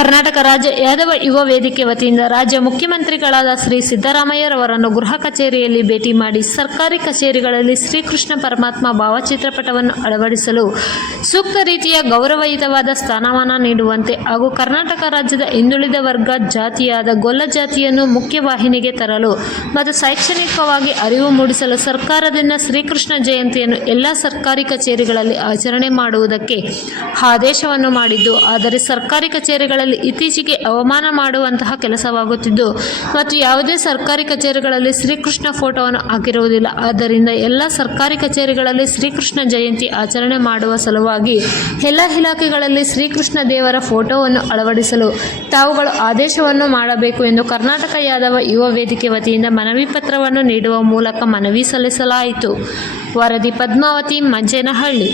ಕರ್ನಾಟಕ ರಾಜ್ಯ ಯಾದವ ಯುವ ವೇದಿಕೆ ವತಿಯಿಂದ ರಾಜ್ಯ ಮುಖ್ಯಮಂತ್ರಿಗಳಾದ ಶ್ರೀ ಸಿದ್ದರಾಮಯ್ಯರವರನ್ನು ಗೃಹ ಕಚೇರಿಯಲ್ಲಿ ಭೇಟಿ ಮಾಡಿ ಸರ್ಕಾರಿ ಕಚೇರಿಗಳಲ್ಲಿ ಶ್ರೀಕೃಷ್ಣ ಪರಮಾತ್ಮ ಭಾವಚಿತ್ರಪಟವನ್ನು ಅಳವಡಿಸಲು ಸೂಕ್ತ ರೀತಿಯ ಗೌರವಯುತವಾದ ಸ್ಥಾನಮಾನ ನೀಡುವಂತೆ ಹಾಗೂ ಕರ್ನಾಟಕ ರಾಜ್ಯದ ಹಿಂದುಳಿದ ವರ್ಗ ಜಾತಿಯಾದ ಗೊಲ್ಲ ಜಾತಿಯನ್ನು ಮುಖ್ಯವಾಹಿನಿಗೆ ತರಲು ಮತ್ತು ಶೈಕ್ಷಣಿಕವಾಗಿ ಅರಿವು ಮೂಡಿಸಲು ಸರ್ಕಾರದಿಂದ ಶ್ರೀಕೃಷ್ಣ ಜಯಂತಿಯನ್ನು ಎಲ್ಲ ಸರ್ಕಾರಿ ಕಚೇರಿಗಳಲ್ಲಿ ಆಚರಣೆ ಮಾಡುವುದಕ್ಕೆ ಆದೇಶವನ್ನು ಮಾಡಿದ್ದು, ಆದರೆ ಸರ್ಕಾರಿ ಕಚೇರಿಗಳಲ್ಲಿ ಇತ್ತೀಚೆಗೆ ಅವಮಾನ ಮಾಡುವಂತಹ ಕೆಲಸವಾಗುತ್ತಿದ್ದು ಮತ್ತು ಯಾವುದೇ ಸರ್ಕಾರಿ ಕಚೇರಿಗಳಲ್ಲಿ ಶ್ರೀಕೃಷ್ಣ ಫೋಟೋವನ್ನು ಹಾಕಿರುವುದಿಲ್ಲ. ಆದ್ದರಿಂದ ಎಲ್ಲ ಸರ್ಕಾರಿ ಕಚೇರಿಗಳಲ್ಲಿ ಶ್ರೀಕೃಷ್ಣ ಜಯಂತಿ ಆಚರಣೆ ಮಾಡುವ ಸಲುವಾಗಿ ಎಲ್ಲ ಇಲಾಖೆಗಳಲ್ಲಿ ಶ್ರೀಕೃಷ್ಣ ದೇವರ ಫೋಟೋವನ್ನು ಅಳವಡಿಸಲು ತಾವುಗಳು ಆದೇಶವನ್ನು ಮಾಡಬೇಕು ಎಂದು ಕರ್ನಾಟಕ ಯಾದವ ಯುವ ವೇದಿಕೆ ವತಿಯಿಂದ ಮನವಿ ಪತ್ರವನ್ನು ನೀಡುವ ಮೂಲಕ ಮನವಿ ಸಲ್ಲಿಸಲಾಯಿತು. ವರದಿ ಪದ್ಮಾವತಿ, ಮಂಚೇನಹಳ್ಳಿ.